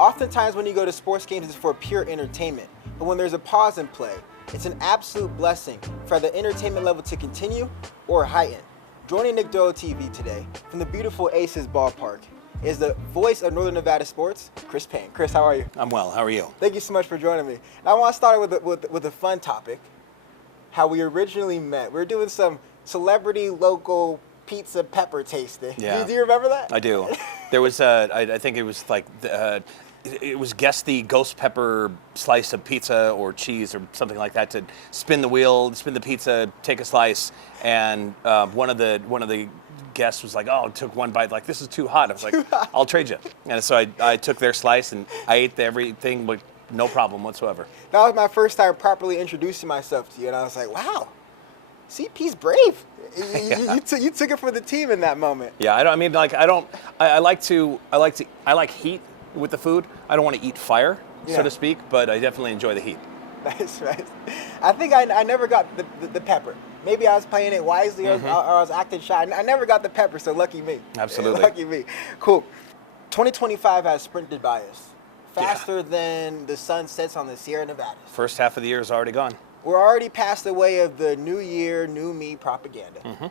Oftentimes when you go to sports games, it's for pure entertainment. But when there's a pause in play, it's an absolute blessing for the entertainment level to continue or heighten. Joining Nick Doyle TV today from the beautiful Aces ballpark is the voice of Northern Nevada sports, Payne. Chris, how are you? I'm well. How are you? Thank you so much for joining me. And I want to start with a fun topic, how we originally met. We were doing some celebrity local pizza pepper tasting. Yeah. Do you remember that? I do. There was, I think it was like, it was guess the ghost pepper slice of pizza or cheese or something like that, to spin the wheel, spin the pizza, take a slice, and one of the guests was like, oh, took one bite, like, this is too hot. I was like, I'll trade you. And so I took their slice and I ate everything with no problem whatsoever. That was my first time properly introducing myself to you, and I was like, wow, CP's brave. You took it for the team in that moment. Yeah, I like heat with the food. I don't want to eat fire, so to speak, but I definitely enjoy the heat. That's right. I think I never got the pepper. Maybe I was playing it wisely or I was acting shy. I never got the pepper, so lucky me. Absolutely. Lucky me. Cool. 2025 has sprinted by us faster than the sun sets on the Sierra Nevadas. First half of the year is already gone. We're already past the way of the new year, new me propaganda.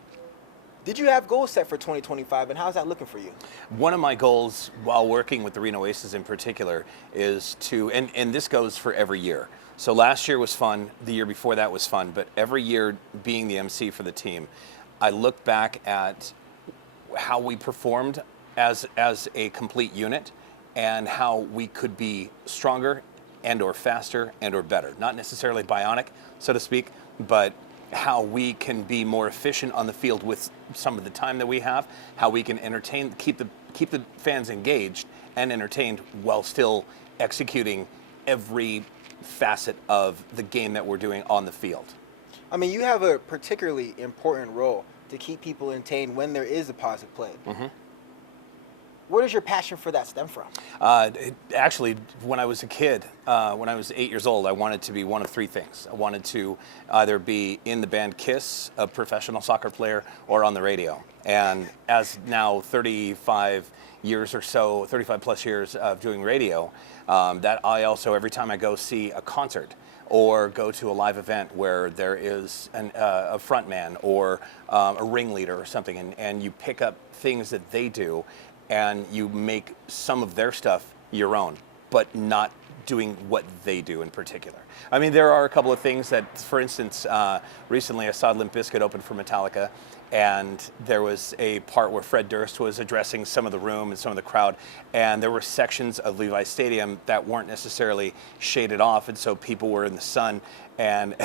Did you have goals set for 2025, and how's that looking for you? One of my goals while working with the Reno Aces in particular is to, and this goes for every year. So last year was fun, the year before that was fun, but every year being the MC for the team, I look back at how we performed as a complete unit and how we could be stronger and or faster and or better. Not necessarily bionic, so to speak, but how we can be more efficient on the field with some of the time that we have, how we can entertain, keep the fans engaged and entertained while still executing every facet of the game that we're doing on the field. I mean, you have a particularly important role to keep people entertained when there is a positive play. Where does your passion for that stem from? Actually, when I was a kid, when I was 8 years old, I wanted to be one of three things. I wanted to either be in the band Kiss, a professional soccer player, or on the radio. And as now 35 years or so, 35 plus years of doing radio, that I also, every time I go see a concert or go to a live event where there is a front man or a ringleader or something, and you pick up things that they do, and you make some of their stuff your own, but not doing what they do in particular. I mean, there are a couple of things that, for instance, recently I saw Limp Bizkit open for Metallica, and there was a part where Fred Durst was addressing some of the room and some of the crowd, and there were sections of Levi Stadium that weren't necessarily shaded off, and so people were in the sun, and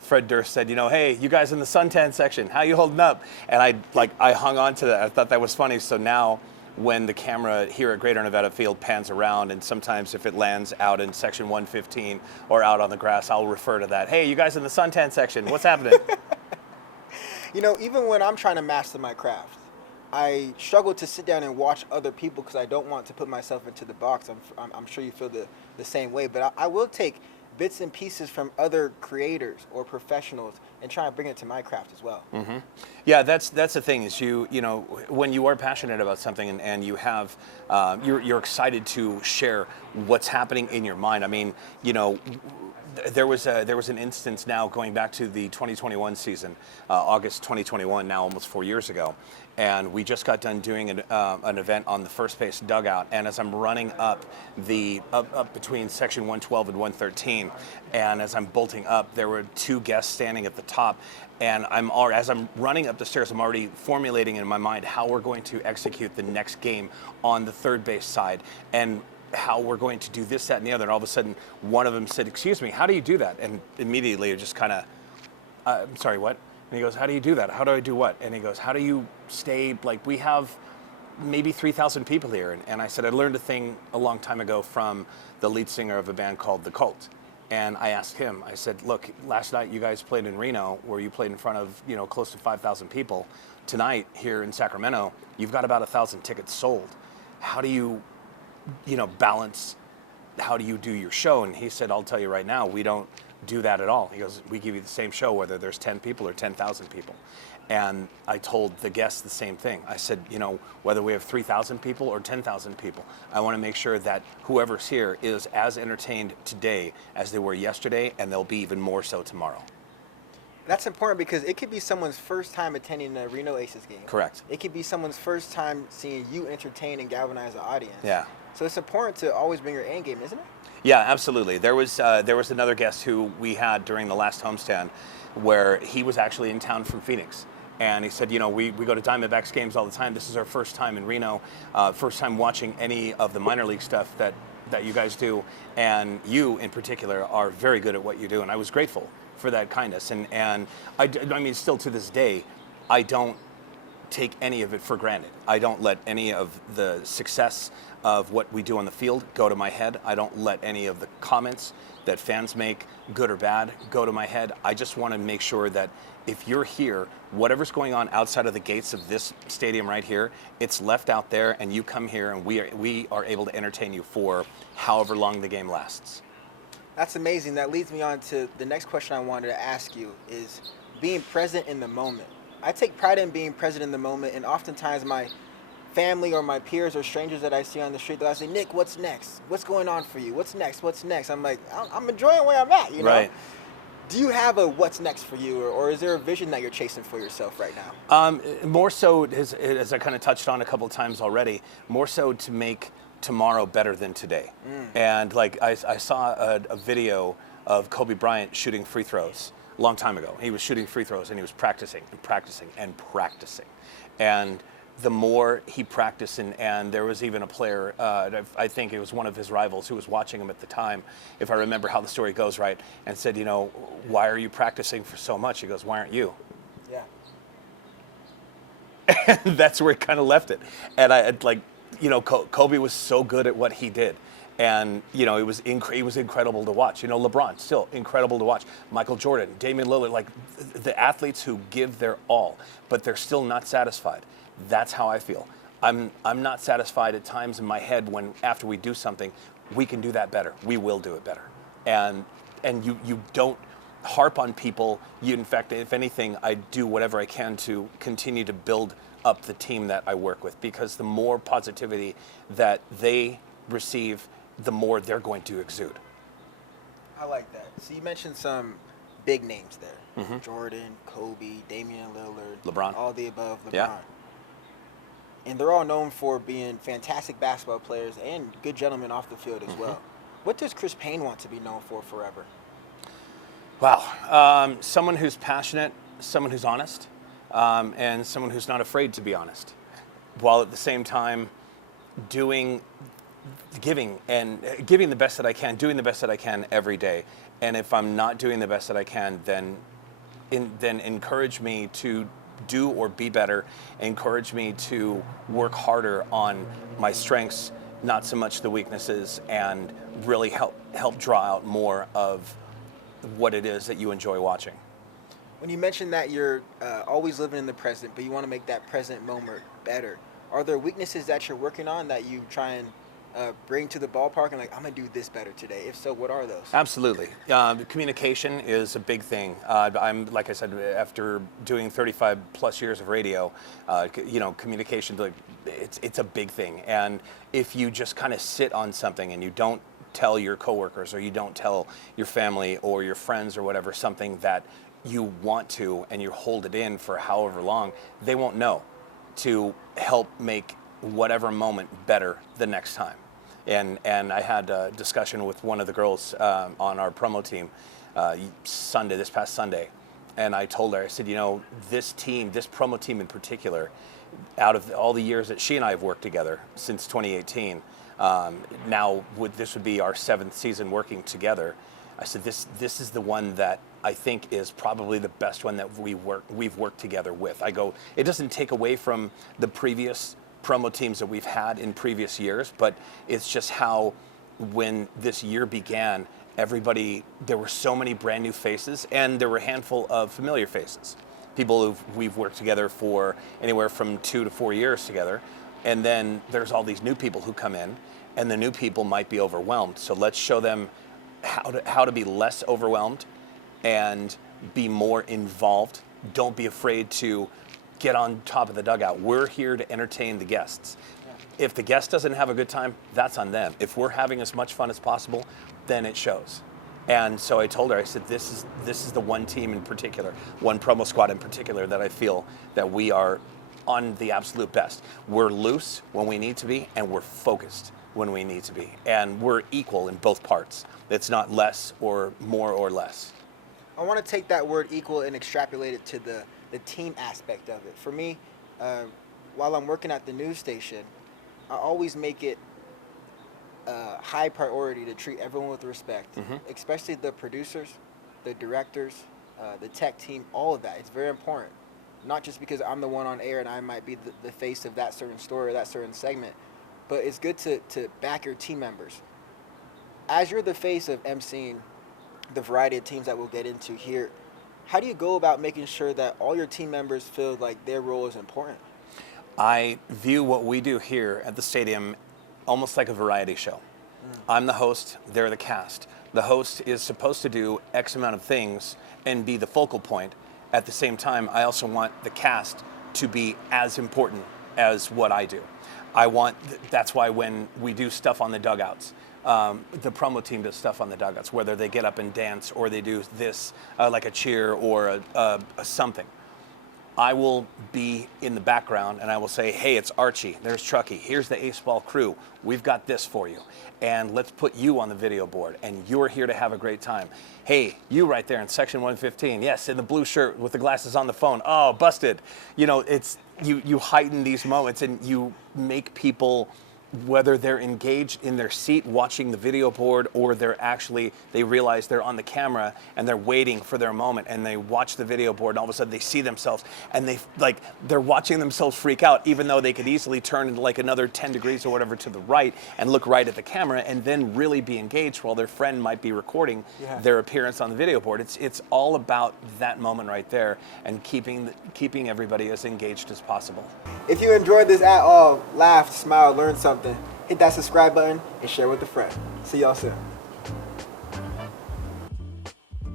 Fred Durst said, you know, hey, you guys in the suntan section, how you holding up? And I hung on to that. I thought that was funny, so now when the camera here at Greater Nevada Field pans around, and sometimes if it lands out in section 115 or out on the grass, I'll refer to that. Hey, you guys in the suntan section, what's happening? You know, even when I'm trying to master my craft, I struggle to sit down and watch other people because I don't want to put myself into the box. I'm sure you feel the same way, but I will take bits and pieces from other creators or professionals and try and bring it to my craft as well. Yeah, that's the thing is you know, when you are passionate about something and you have, you're excited to share what's happening in your mind. I mean, you know, there was an instance now going back to the 2021 season, August 2021, now almost 4 years ago, and we just got done doing an event on the first base dugout, and as I'm running up between section 112 and 113, and as I'm bolting up, there were two guests standing at the top, and as I'm running up the stairs, I'm already formulating in my mind how we're going to execute the next game on the third base side, and how we're going to do this, that, and the other. And all of a sudden, one of them said, excuse me, how do you do that? And immediately it just kind of, I'm sorry, what? And he goes, how do you do that? How do I do what? And he goes, how do you stay, like, we have maybe 3,000 people here. And I said, I learned a thing a long time ago from the lead singer of a band called The Cult. And I asked him, I said, look, last night you guys played in Reno, where you played in front of, you know, close to 5,000 people. Tonight, here in Sacramento, you've got about 1,000 tickets sold. How do you balance, how do you do your show? And he said, I'll tell you right now, we don't do that at all. He goes, we give you the same show whether there's 10 people or 10,000 people. And I told the guests the same thing. I said, you know, whether we have 3,000 people or 10,000 people, I want to make sure that whoever's here is as entertained today as they were yesterday, and they'll be even more so tomorrow. That's important because it could be someone's first time attending a Reno Aces game. Correct. It could be someone's first time seeing you entertain and galvanize the audience. Yeah. So it's important to always bring your A game, isn't it? Yeah, absolutely. There was another guest who we had during the last homestand where he was actually in town from Phoenix. And he said, you know, we go to Diamondbacks games all the time. This is our first time in Reno, first time watching any of the minor league stuff that you guys do. And you, in particular, are very good at what you do. And I was grateful for that kindness. And I mean, still to this day, I don't take any of it for granted. I don't let any of the success of what we do on the field go to my head. I don't let any of the comments that fans make, good or bad, go to my head. I just want to make sure that if you're here, whatever's going on outside of the gates of this stadium right here, it's left out there, and you come here and we are able to entertain you for however long the game lasts. That's amazing. That leads me on to the next question I wanted to ask you is being present in the moment. I take pride in being present in the moment, and oftentimes my family or my peers or strangers that I see on the street, they'll say, Nick, what's next? What's going on for you? What's next? What's next? I'm like, I'm enjoying where I'm at, you know? Right. Do you have a what's next for you, or is there a vision that you're chasing for yourself right now? More so, as I kind of touched on a couple of times already, more so to make tomorrow better than today. And like I saw a video of Kobe Bryant shooting free throws a long time ago. He was shooting free throws and he was practicing and practicing and practicing. And the more he practiced, and there was even a player, I think it was one of his rivals who was watching him at the time, if I remember how the story goes right, and said, you know, why are you practicing for so much? He goes, why aren't you? Yeah. And that's where he kind of left it. And Kobe was so good at what he did. And, you know, it was incredible to watch. You know, LeBron, still incredible to watch. Michael Jordan, Damian Lillard, like the athletes who give their all, but they're still not satisfied. That's how I feel. I'm not satisfied at times in my head when after we do something, we can do that better. We will do it better. And you don't harp on people. In fact, if anything, I do whatever I can to continue to build up the team that I work with, because the more positivity that they receive, the more they're going to exude. I like that. So you mentioned some big names there. Jordan, Kobe, Damian Lillard. LeBron. All the above, LeBron. Yeah. And they're all known for being fantastic basketball players and good gentlemen off the field as well. What does Chris Payne want to be known for forever? Wow. Someone who's passionate, someone who's honest, and someone who's not afraid to be honest, while at the same time giving the best that I can, doing the best that I can every day. And if I'm not doing the best that I can, then encourage me to do or be better. Encourage me to work harder on my strengths, not so much the weaknesses, and really help draw out more of what it is that you enjoy watching. When you mentioned that you're always living in the present, but you want to make that present moment better, are there weaknesses that you're working on that you try and bring to the ballpark and like, I'm going to do this better today? If so, what are those? Absolutely. Communication is a big thing. I'm, like I said, after doing 35 plus years of radio, communication, like, it's a big thing. And if you just kind of sit on something and you don't tell your coworkers, or you don't tell your family or your friends or whatever something that you want to, and you hold it in for however long, they won't know to help make whatever moment better the next time. And I had a discussion with one of the girls on our promo team this past Sunday, and I told her, I said, this team, this promo team in particular, out of all the years that she and I have worked together since 2018, this would be our 7th season working together. I said, this is the one that I think is probably the best one that we've worked together with. I go, it doesn't take away from the previous promo teams that we've had in previous years, but it's just how when this year began, there were so many brand new faces, and there were a handful of familiar faces. People we've worked together for anywhere from 2 to 4 years together. And then there's all these new people who come in, and the new people might be overwhelmed. So let's show them how to be less overwhelmed and be more involved. Don't be afraid to get on top of the dugout. We're here to entertain the guests. If the guest doesn't have a good time, that's on them. If we're having as much fun as possible, then it shows. And so I told her, I said, this is the one team in particular, one promo squad in particular, that I feel that we are on the absolute best. We're loose when we need to be, and we're focused when we need to be. And we're equal in both parts. It's not less or more or less. I want to take that word equal and extrapolate it to the team aspect of it. For me, while I'm working at the news station, I always make it a high priority to treat everyone with respect, especially the producers, the directors, the tech team, all of that. It's very important. Not just because I'm the one on air and I might be the face of that certain story or that certain segment, but it's good to back your team members. As you're the face of emceeing the variety of teams that we'll get into here, how do you go about making sure that all your team members feel like their role is important? I view what we do here at the stadium almost like a variety show. I'm the host, they're the cast. The host is supposed to do X amount of things and be the focal point. At the same time, I also want the cast to be as important as what I do. That's why when we do stuff on the dugouts, the promo team does stuff on the dugouts, whether they get up and dance or they do this, like a cheer or a something. I will be in the background and I will say, hey, it's Archie, there's Truckee, here's the Ace Ball crew, we've got this for you. And let's put you on the video board and you're here to have a great time. Hey, you right there in section 115, yes, in the blue shirt with the glasses on the phone, oh, busted. You know, it's, you heighten these moments and you make people, whether they're engaged in their seat watching the video board or they realize they're on the camera and they're waiting for their moment and they watch the video board and all of a sudden they see themselves and they're watching themselves freak out, even though they could easily turn like another 10 degrees or whatever to the right and look right at the camera and then really be engaged while their friend might be recording their appearance on the video board. It's all about that moment right there and keeping everybody as engaged as possible. If you enjoyed this at all, laughed, smiled, learned something, hit that subscribe button and share with a friend. See y'all soon.